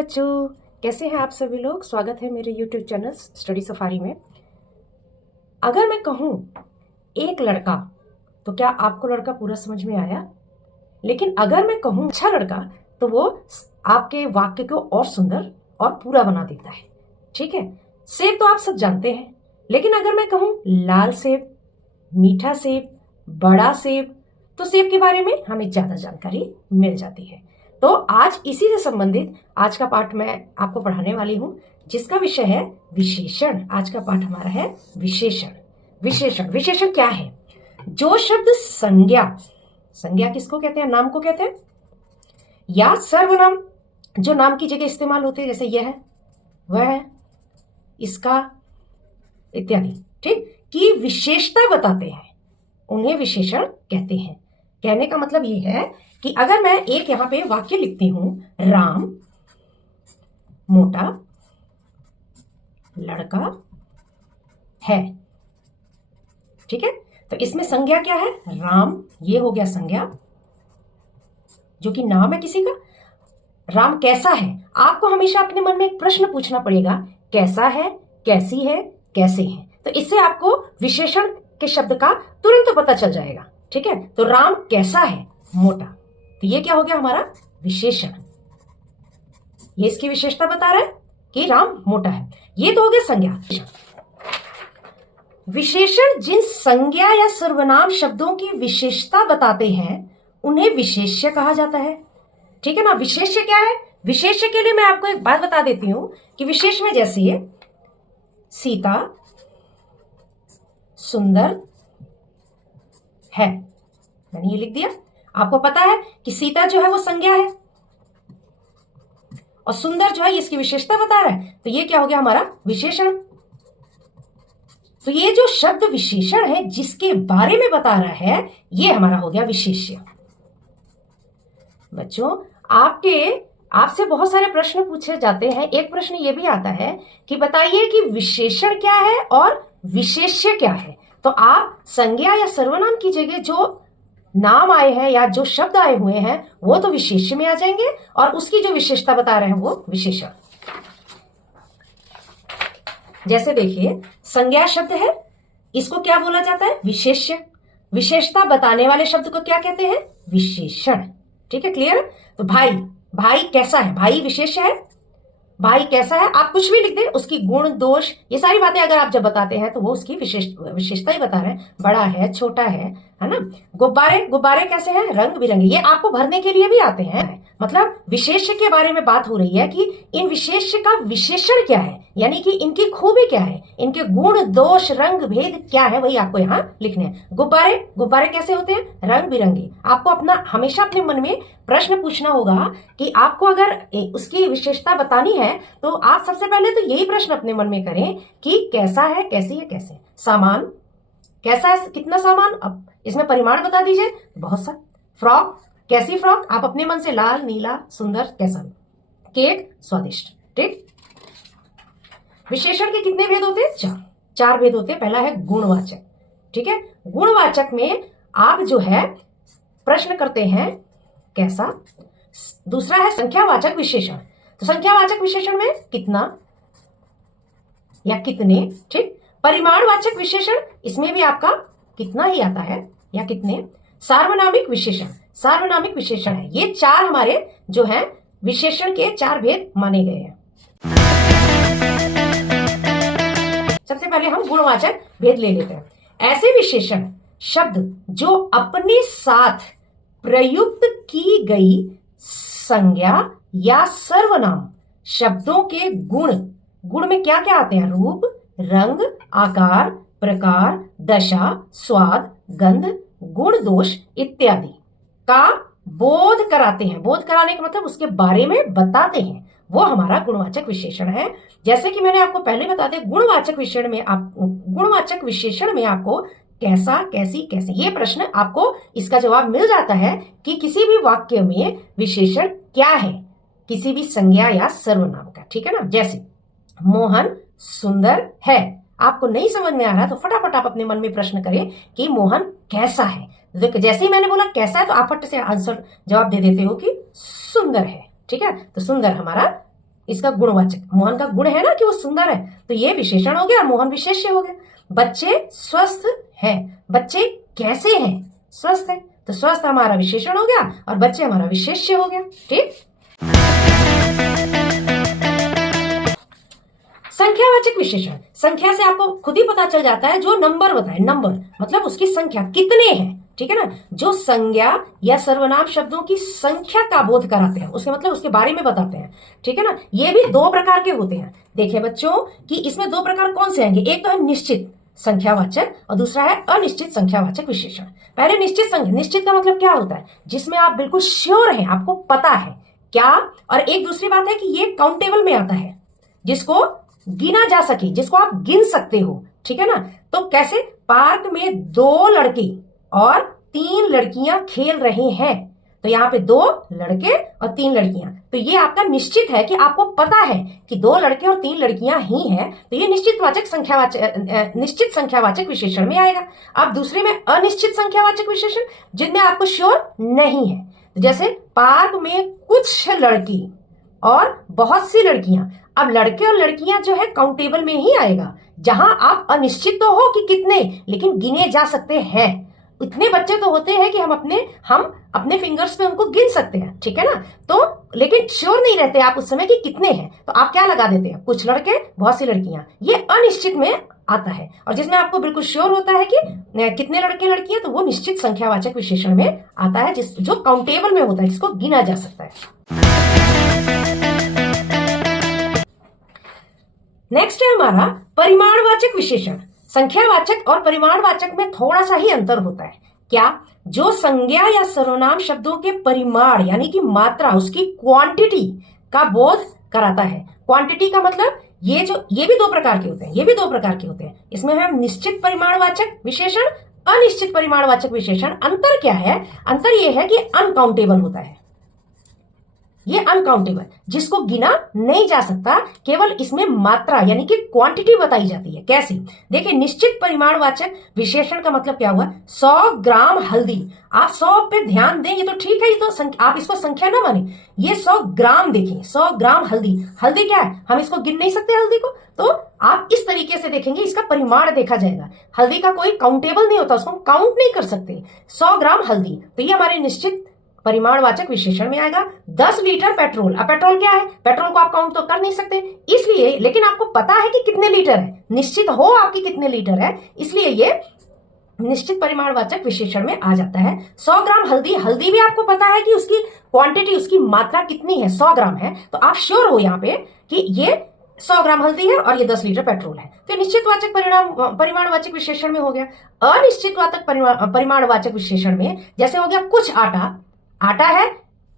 बच्चों, कैसे हैं आप सभी लोग। स्वागत है मेरे YouTube चैनल स्टडी सफारी में। अगर मैं कहूँ एक लड़का, तो क्या आपको लड़का पूरा समझ में आया? लेकिन अगर मैं कहूँ अच्छा लड़का, तो वो आपके वाक्य को और सुंदर और पूरा बना देता है। ठीक है, सेब तो आप सब जानते हैं, लेकिन अगर मैं कहूँ लाल सेब, मीठा सेब, बड़ा सेब, तो सेब के बारे में हमें ज्यादा जानकारी मिल जाती है। तो आज इसी से संबंधित आज का पाठ मैं आपको पढ़ाने वाली हूं, जिसका विषय है विशेषण। आज का पाठ हमारा है विशेषण। विशेषण क्या है? जो शब्द संज्ञा, संज्ञा किसको कहते हैं? नाम को कहते हैं, या सर्वनाम जो नाम की जगह इस्तेमाल होते हैं, जैसे यह है, वह है, इसका इत्यादि, ठीक, की विशेषता बताते हैं, उन्हें विशेषण कहते हैं। कहने का मतलब ये है कि अगर मैं एक यहां पे वाक्य लिखती हूं, राम मोटा लड़का है, ठीक है, तो इसमें संज्ञा क्या है? राम, ये हो गया संज्ञा, जो कि नाम है किसी का। राम कैसा है? आपको हमेशा अपने मन में एक प्रश्न पूछना पड़ेगा, कैसा है, कैसी है, कैसे है। तो इससे आपको विशेषण के शब्द का तुरंत पता चल जाएगा। ठीक है, तो राम कैसा है? मोटा, तो ये क्या हो गया हमारा विशेषण। ये इसकी विशेषता बता रहा है कि राम मोटा है। ये तो हो गया संज्ञा। विशेषण जिन संज्ञा या सर्वनाम शब्दों की विशेषता बताते हैं, उन्हें विशेष्य कहा जाता है। ठीक है ना। विशेष्य क्या है? विशेष्य के लिए मैं आपको एक बात बता देती हूं कि विशेष में जैसे सीता सुंदर है, मैंने ये लिख दिया। आपको पता है कि सीता जो है वो संज्ञा है और सुंदर जो है इसकी विशेषता बता रहा है, तो ये क्या हो गया हमारा विशेषण। तो ये जो शब्द विशेषण है जिसके बारे में बता रहा है, ये हमारा हो गया विशेष्य। बच्चों, आपसे बहुत सारे प्रश्न पूछे जाते हैं। एक प्रश्न ये भी आता है कि बताइए कि विशेषण क्या है और विशेष्य क्या है। तो आप संज्ञा या सर्वनाम की जगह जो नाम आए हैं या जो शब्द आए हुए हैं वो तो विशेष्य में आ जाएंगे, और उसकी जो विशेषता बता रहे हैं वो विशेषण। जैसे देखिए, संज्ञा शब्द है, इसको क्या बोला जाता है? विशेष्य। विशेषता बताने वाले शब्द को क्या कहते हैं? विशेषण। ठीक है, क्लियर? तो भाई, भाई कैसा है? भाई विशेष्य है। भाई कैसा है, आप कुछ भी लिख दें, उसकी गुण दोष ये सारी बातें अगर आप जब बताते हैं तो वो उसकी विशेषता ही बता रहे हैं। बड़ा है, छोटा है ना। गुब्बारे, गुब्बारे कैसे हैं? रंग बिरंगे। ये आपको भरने के लिए भी आते हैं। मतलब विशेष्य के बारे में बात हो रही है कि इन विशेष्य का विशेषण क्या है, यानी कि इनकी खूबी क्या है, इनके गुण दोष रंग भेद क्या है, वही आपको यहाँ लिखने हैं। गुब्बारे, गुब्बारे कैसे होते हैं? रंग बिरंगे। आपको अपना हमेशा अपने मन में प्रश्न पूछना होगा कि आपको अगर उसकी विशेषता बतानी है तो आप सबसे पहले तो यही प्रश्न अपने मन में करें कि कैसा है, कैसी है, कैसे। सामान कैसा है, कितना सामान, अब इसमें परिमाण बता दीजिए, बहुत सा। फ्रॉक, कैसी फ्रॉक, आप अपने मन से लाल, नीला, सुंदर, कैसा। केक, स्वादिष्ट। ठीक, विशेषण के कितने भेद होते हैं? चार भेद होते हैं। पहला है गुणवाचक। ठीक है, गुणवाचक में आप जो है प्रश्न करते हैं कैसा। दूसरा है संख्यावाचक विशेषण। तो संख्यावाचक विशेषण में कितना या कितने। ठीक, परिमाणवाचक विशेषण, इसमें भी आपका कितना ही आता है या कितने। सार्वनामिक विशेषण, सार्वनामिक विशेषण है। ये चार हमारे जो है विशेषण के चार भेद माने गए हैं। सबसे पहले हम गुणवाचक भेद ले लेते हैं। ऐसे विशेषण शब्द जो अपने साथ प्रयुक्त की गई संज्ञा या सर्वनाम शब्दों के गुण, गुण में क्या क्या आते हैं? रूप, रंग, आकार, प्रकार, दशा, स्वाद, गंध, गुण दोष इत्यादि का बोध कराते हैं। बोध कराने का मतलब उसके बारे में बताते हैं, वो हमारा गुणवाचक विशेषण है। जैसे कि मैंने आपको पहले बता दें, गुणवाचक विशेषण में आपको कैसा, कैसी, कैसे, ये प्रश्न आपको इसका जवाब मिल जाता है कि किसी भी वाक्य में विशेषण क्या है, किसी भी संज्ञा या सर्वनाम का। ठीक है ना। जैसे मोहन सुंदर है, आपको नहीं समझ में आ रहा तो फटाफट आप अपने मन में प्रश्न करें कि मोहन कैसा है। जैसे ही मैंने बोला कैसा है तो आप फट से आंसर जवाब दे देते हो कि सुंदर है। ठीक है, तो सुंदर हमारा इसका गुणवाचक, मोहन का गुण है ना कि वो सुंदर है, तो ये विशेषण हो गया, मोहन विशेष्य हो गया। बच्चे स्वस्थ हैं, बच्चे कैसे हैं? स्वस्थ है, तो स्वस्थ हमारा विशेषण हो गया और बच्चे हमारा विशेष्य हो गया। ठीक। संख्यावाचक विशेषण, संख्या से आपको खुद ही पता चल जाता है, जो नंबर बताए, नंबर मतलब उसकी संख्या कितने हैं, ठीक है ना। जो संज्ञा या सर्वनाम शब्दों की संख्या का बोध कराते हैं, उसके मतलब उसके बारे में बताते हैं, ठीक है ना। ये भी दो प्रकार के होते हैं। देखिए बच्चों कि इसमें दो प्रकार कौन से आएंगे, एक तो है निश्चित संख्यावाचक और दूसरा है अनिश्चित संख्यावाचक विशेषण। पहले निश्चित संख्या, निश्चित का मतलब क्या होता है, जिसमें आप बिल्कुल श्योर हैं, आपको पता है क्या। और एक दूसरी बात है कि ये काउंटेबल में आता है, जिसको गिना जा सके, जिसको आप गिन सकते हो, ठीक है ना। तो कैसे, पार्क में 2 लड़के और 3 लड़कियां खेल रहे हैं, तो यहाँ पे 2 लड़के और 3 लड़कियां, तो ये आपका निश्चित है कि आपको पता है कि 2 लड़के और 3 लड़कियां ही हैं, तो ये निश्चित संख्यावाचक विशेषण में आएगा। अब दूसरे में अनिश्चित संख्यावाचक विशेषण, जिनमें आपको श्योर नहीं है, जैसे पार्क में कुछ लड़की और बहुत सी लड़कियां। अब लड़के और लड़कियां जो है काउंटेबल में ही आएगा, जहां आप अनिश्चित तो हो कि कितने, लेकिन गिने जा सकते हैं। इतने बच्चे तो होते हैं कि हम अपने फिंगर्स पे उनको गिन सकते हैं, ठीक है ना। तो लेकिन श्योर नहीं रहते आप उस समय कि कितने हैं, तो आप क्या लगा देते हैं, कुछ लड़के बहुत सी लड़कियां। ये अनिश्चित में आता है। और जिसमें आपको बिल्कुल श्योर होता है कि कितने लड़के लड़कियां, तो वो निश्चित संख्यावाचक विशेषण में आता है, जो काउंटेबल में होता है, जिसको गिना जा सकता है। नेक्स्ट है हमारा परिमाणवाचक विशेषण। संख्यावाचक और परिमाणवाचक में थोड़ा सा ही अंतर होता है। क्या, जो संज्ञा या सर्वनाम शब्दों के परिमाण यानी कि मात्रा, उसकी क्वांटिटी का बोध कराता है। क्वांटिटी का मतलब ये भी 2 प्रकार के होते हैं, ये भी 2 प्रकार के होते हैं। इसमें है निश्चित परिमाणवाचक विशेषण, अनिश्चित परिमाणवाचक विशेषण। अंतर क्या है, अंतर यह है कि अनकाउंटेबल होता है, ये अनकाउंटेबल, जिसको गिना नहीं जा सकता, केवल इसमें मात्रा यानी कि क्वांटिटी बताई जाती है। कैसी, देखिए निश्चित परिमाणवाचक विशेषण का मतलब क्या हुआ, 100 ग्राम हल्दी। आप 100 पे ध्यान दें, ये तो ठीक है, ये तो आप इसको संख्या ना माने, ये 100 ग्राम देखिए, 100 ग्राम हल्दी। हल्दी क्या है, हम इसको गिन नहीं सकते हल्दी को, तो आप इस तरीके से देखेंगे, इसका परिमाण देखा जाएगा। हल्दी का कोई काउंटेबल नहीं होता, उसको हम काउंट नहीं कर सकते। 100 ग्राम हल्दी, तो ये हमारे निश्चित परिमाणवाचक विशेषण में आएगा। 10 लीटर पेट्रोल, अब पेट्रोल क्या है, पेट्रोल को आप काउंट तो कर नहीं सकते, इसलिए, लेकिन आपको पता है कि कितने लीटर है, निश्चित हो आपकी कितने लीटर है, इसलिए ये निश्चित परिमाणवाचक विशेषण में आ जाता है। 100 ग्राम हल्दी, हल्दी भी आपको पता है कि उसकी क्वांटिटी, उसकी मात्रा कितनी है, 100 ग्राम है, तो आप श्योर हो यहाँ पे कि ये 100 ग्राम हल्दी है और ये 10 लीटर पेट्रोल है, तो निश्चितवाचक परिमाणवाचक विशेषण में हो गया। अनिश्चितवाचक परिमाणवाचक विशेषण में जैसे हो गया कुछ आटा, आटा है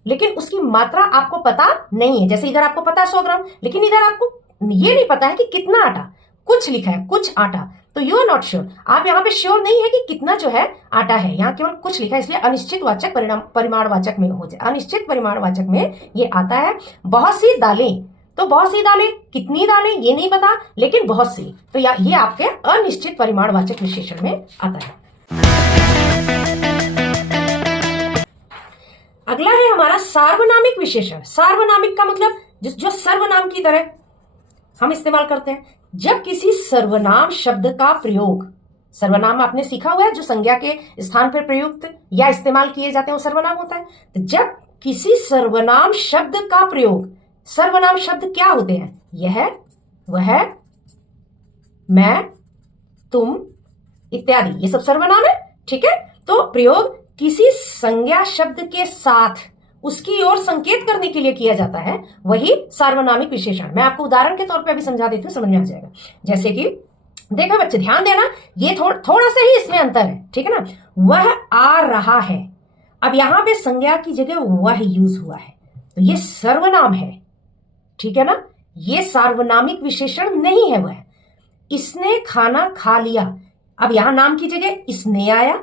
लेकिन उसकी मात्रा आपको पता नहीं है, जैसे इधर आपको पता है 100 ग्राम, लेकिन इधर आपको ये नहीं पता है कि कितना आटा, कुछ लिखा है कुछ आटा, तो यू आर नॉट श्योर, आप यहाँ पे श्योर नहीं है कि कितना जो है आटा है, यहाँ केवल कुछ लिखा है, इसलिए अनिश्चितवाचक परिमाणवाचक में हो जाए, अनिश्चित परिमाणवाचक में ये आता है। बहुत सी दालें, तो बहुत सी दालें, कितनी दालें ये नहीं पता, लेकिन बहुत सी, तो ये आपके अनिश्चित परिमाणवाचक विशेषण में आता है। अगला है हमारा सार्वनामिक विशेषण। सार्वनामिक का मतलब जो सर्वनाम की तरह हम इस्तेमाल करते हैं। जब किसी सर्वनाम शब्द का प्रयोग, सर्वनाम आपने सीखा हुआ है, जो संज्ञा के स्थान पर प्रयुक्त या इस्तेमाल किए जाते हैं वो सर्वनाम होता है। तो जब किसी सर्वनाम शब्द का प्रयोग, सर्वनाम शब्द क्या होते हैं, यह, वह, मैं, तुम इत्यादि, ये सब सर्वनाम है, ठीक है। तो प्रयोग किसी संज्ञा शब्द के साथ उसकी ओर संकेत करने के लिए किया जाता है, वही सार्वनामिक विशेषण। मैं आपको उदाहरण के तौर पे अभी समझा देती हूँ, समझ में आ जाएगा। जैसे कि देखो बच्चे ध्यान देना, ये थोड़ा सा ही इसमें अंतर है, ठीक है ना। वह आ रहा है, अब यहां पे संज्ञा की जगह वह यूज हुआ है, तो ये सर्वनाम है, ठीक है ना, ये सार्वनामिक विशेषण नहीं है। वह, इसने खाना खा लिया, अब यहां नाम की जगह इसने आया,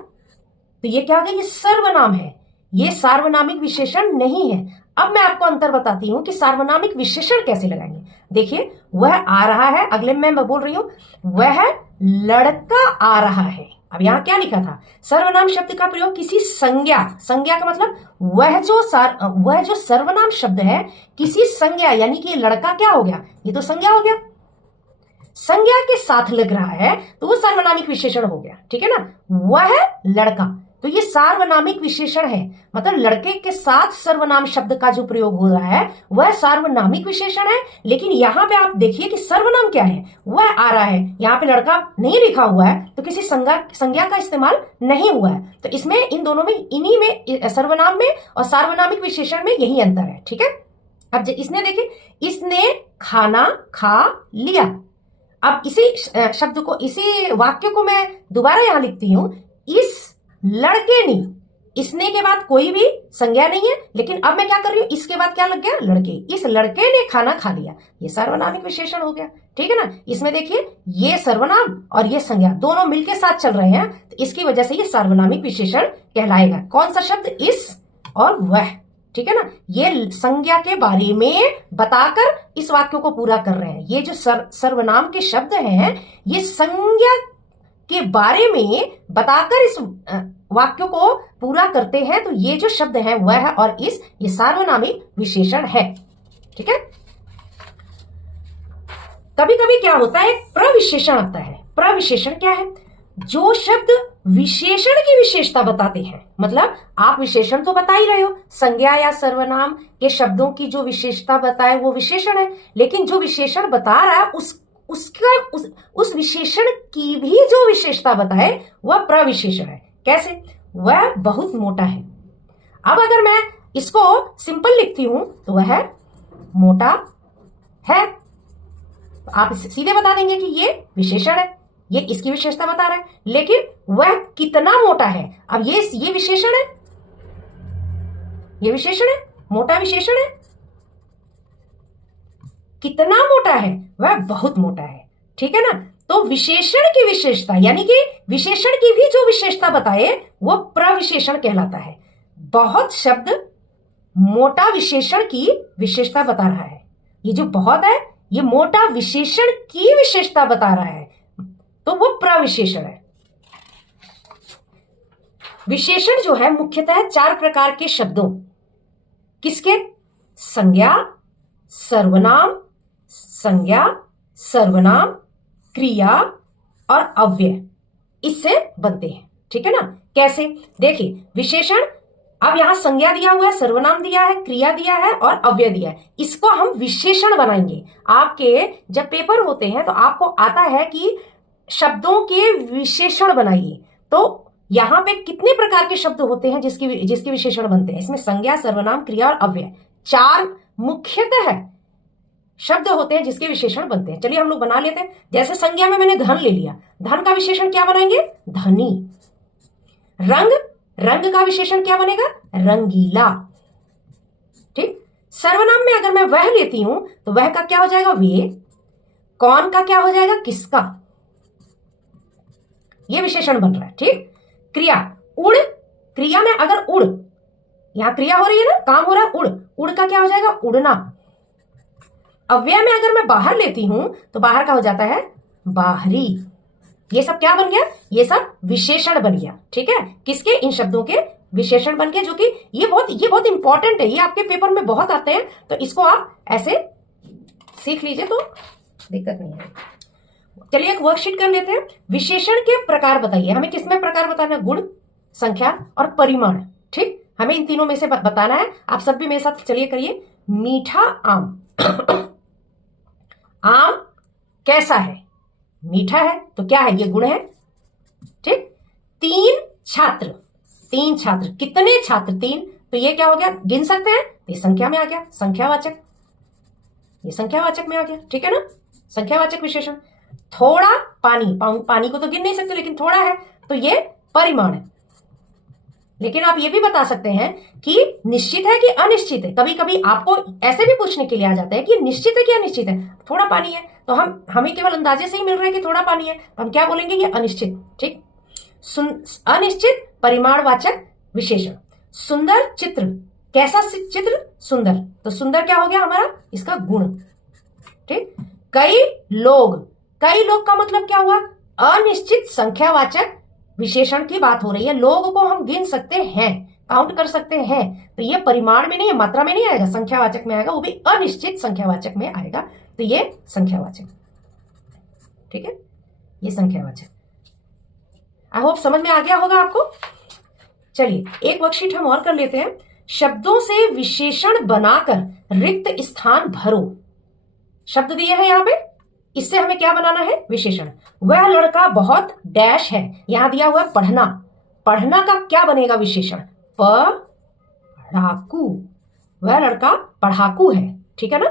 तो ये क्या है, ये सर्वनाम है, ये सार्वनामिक विशेषण नहीं है। अब मैं आपको अंतर बताती हूं कि सार्वनामिक विशेषण कैसे लगाएंगे। देखिए, वह आ रहा है, अगले में मैं बोल रही हूं वह लड़का आ रहा है। अब यहां क्या लिखा था, सर्वनाम शब्द का प्रयोग किसी संज्ञा, संज्ञा का मतलब वह जो सर्वनाम शब्द है किसी संज्ञा, यानी कि लड़का क्या हो गया, ये तो संज्ञा हो गया, संज्ञा के साथ लग रहा है तो वो सार्वनामिक विशेषण हो गया, ठीक है ना। वह लड़का, तो ये सार्वनामिक विशेषण है, मतलब लड़के के साथ सर्वनाम शब्द का जो प्रयोग हो रहा है वह सार्वनामिक विशेषण है। लेकिन यहां पे आप देखिए कि सर्वनाम क्या है, वह आ रहा है, यहां पे लड़का नहीं लिखा हुआ है तो किसी संज्ञा का इस्तेमाल नहीं हुआ है। तो इसमें इन दोनों में, इन्हीं में, सर्वनाम में और सार्वनामिक विशेषण में यही अंतर है, ठीक है। अब इसने देखिए, इसने खाना खा लिया। अब इसी शब्द को, इसी वाक्य को मैं दोबारा यहां लिखती हूं, इस लड़के ने, इसने के बाद कोई भी संज्ञा नहीं है, लेकिन अब मैं क्या कर रही हूं, इसके बाद क्या लग गया, लड़के, इस लड़के ने खाना खा लिया, ये सार्वनामिक विशेषण हो गया, ठीक है ना। इसमें देखिए ये सर्वनाम और ये संज्ञा दोनों मिलके साथ चल रहे हैं, तो इसकी वजह से ये सार्वनामिक विशेषण कहलाएगा। कौन सा शब्द, इस और वह, ठीक है ना। ये संज्ञा के बारे में बताकर इस वाक्य को पूरा कर रहे हैं। ये जो सर्वनाम के शब्द हैं ये संज्ञा के बारे में बताकर इस वाक्य को पूरा करते हैं। तो ये जो शब्द है वह और इस, ये सार्वनामिक विशेषण है, ठीक है। कभी कभी क्या होता है, प्रविशेषण आता है। प्रविशेषण क्या है, जो शब्द विशेषण की विशेषता बताते हैं, मतलब आप विशेषण तो बता ही रहे हो, संज्ञा या सर्वनाम के शब्दों की जो विशेषता बताए वो विशेषण है, लेकिन जो विशेषण बता रहा है उस विशेषण की भी जो विशेषता बताए वह प्रविशेषण है। कैसे, वह बहुत मोटा है। अब अगर मैं इसको सिंपल लिखती हूं तो वह मोटा है, तो आप सीधे बता देंगे कि ये विशेषण है, ये इसकी विशेषता बता रहा है। लेकिन वह कितना मोटा है, अब ये विशेषण है, ये विशेषण है, मोटा विशेषण है, कितना मोटा है, वह बहुत मोटा है, ठीक है ना। तो विशेषण की विशेषता, यानी कि विशेषण की भी जो विशेषता बताए वो प्रविशेषण कहलाता है। बहुत शब्द मोटा विशेषण की विशेषता बता रहा है, ये जो बहुत है ये मोटा विशेषण की विशेषता बता रहा है, तो वो प्रविशेषण है। विशेषण जो है मुख्यतः 4 प्रकार के शब्दों, किसके, संज्ञा, सर्वनाम, संज्ञा, सर्वनाम, क्रिया और अव्यय, इससे बनते हैं, ठीक है ना। कैसे, देखिए विशेषण, अब यहां संज्ञा दिया हुआ है, सर्वनाम दिया है, क्रिया दिया है और अव्यय दिया है, इसको हम विशेषण बनाएंगे। आपके जब पेपर होते हैं तो आपको आता है कि शब्दों के विशेषण बनाइए, तो यहां पे कितने प्रकार के शब्द होते हैं जिसके विशेषण बनते हैं, इसमें संज्ञा, सर्वनाम, क्रिया और अव्यय, 4 मुख्यतः शब्द होते हैं जिसके विशेषण बनते हैं। चलिए हम लोग बना लेते हैं। जैसे संज्ञा में मैंने धन ले लिया, धन का विशेषण क्या बनाएंगे, धनी। रंग, रंग का विशेषण क्या बनेगा, रंगीला, ठीक। सर्वनाम में अगर मैं वह लेती हूं तो वह का क्या हो जाएगा, वे। कौन का क्या हो जाएगा, किसका, ये विशेषण बन रहा है, ठीक। क्रिया, उड़, क्रिया में अगर उड़, यहां क्रिया हो रही है ना, काम हो रहा है, उड़, उड़ का क्या हो जाएगा, उड़ना। अव्यय में अगर मैं बाहर लेती हूं तो बाहर का हो जाता है बाहरी। ये सब क्या बन गया, ये सब विशेषण बन गया, ठीक है। किसके, इन शब्दों के विशेषण बन गए, जो कि ये बहुत इंपॉर्टेंट है, ये आपके पेपर में बहुत आते हैं, तो इसको आप ऐसे सीख लीजिए तो दिक्कत नहीं है। चलिए एक वर्कशीट कर लेते हैं। विशेषण के प्रकार बताइए, हमें किसमें प्रकार बताना है, गुण, संख्या और परिमाण, ठीक। हमें इन तीनों में से बताना है। आप सब भी मेरे साथ चलिए करिए। मीठा आम, आम कैसा है, मीठा है, तो क्या है, ये गुण है, ठीक। 3 छात्र, 3 छात्र, कितने छात्र, 3, तो ये क्या हो गया, गिन सकते हैं, तो ये संख्या में आ गया, संख्यावाचक, ये संख्यावाचक में आ गया, ठीक है ना, संख्यावाचक विशेषण। थोड़ा पानी, पानी को तो गिन नहीं सकते, लेकिन थोड़ा है तो ये परिमाण है। लेकिन आप ये भी बता सकते हैं कि निश्चित है कि अनिश्चित है। कभी कभी आपको ऐसे भी पूछने के लिए आ जाता है कि निश्चित है कि अनिश्चित है। थोड़ा पानी है तो हमें केवल अंदाजे से ही मिल रहा है कि थोड़ा पानी है, तो हम क्या बोलेंगे, ये अनिश्चित, ठीक। अनिश्चित परिमाणवाचक विशेषण। सुंदर चित्र, कैसा चित्र? सुंदर। तो सुंदर क्या हो गया हमारा? इसका गुण। ठीक। कई लोग, कई लोग का मतलब क्या हुआ? अनिश्चित संख्यावाचक विशेषण की बात हो रही है। लोग को हम गिन सकते हैं, काउंट कर सकते हैं, तो ये परिमाण में नहीं, मात्रा में नहीं आएगा, संख्यावाचक में आएगा, वो भी अनिश्चित संख्यावाचक में आएगा। तो ये संख्यावाचक। ठीक है, ये संख्यावाचक। आई होप समझ में आ गया होगा आपको। चलिए एक वर्कशीट हम और कर लेते हैं। शब्दों से विशेषण बनाकर रिक्त स्थान भरो। शब्द दिए हैं यहां पे, इससे हमें क्या बनाना है? विशेषण। वह लड़का बहुत डैश है, यहां दिया हुआ है पढ़ना। पढ़ना का क्या बनेगा विशेषण? पढ़ाकू। वह लड़का पढ़ाकू है। ठीक है ना।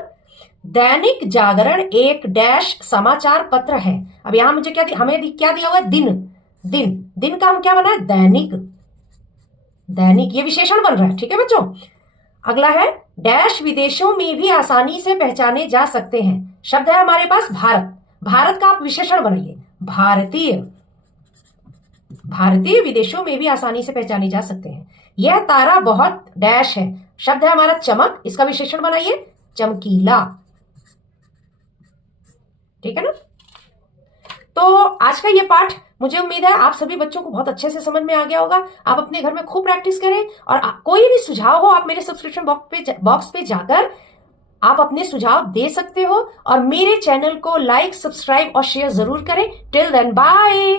दैनिक जागरण एक डैश समाचार पत्र है। अब यहां मुझे क्या हमें क्या दिया हुआ है? दिन। दिन, दिन का हम क्या बना है? दैनिक। दैनिक ये विशेषण बन रहा है। ठीक है बच्चों। अगला है डैश विदेशों में भी आसानी से पहचाने जा सकते हैं। शब्द है हमारे पास भारत। भारत का आप विशेषण बनाइए, भारतीय। भारतीय विदेशों में भी आसानी से पहचाने जा सकते हैं। यह तारा बहुत डैश है। शब्द है हमारा चमक, इसका विशेषण बनाइए, चमकीला। ठीक है ना। तो आज का ये पाठ मुझे उम्मीद है आप सभी बच्चों को बहुत अच्छे से समझ में आ गया होगा। आप अपने घर में खूब प्रैक्टिस करें, और कोई भी सुझाव हो आप मेरे सब्सक्रिप्शन बॉक्स पे जाकर आप अपने सुझाव दे सकते हो, और मेरे चैनल को लाइक, सब्सक्राइब और शेयर जरूर करें। Till then bye.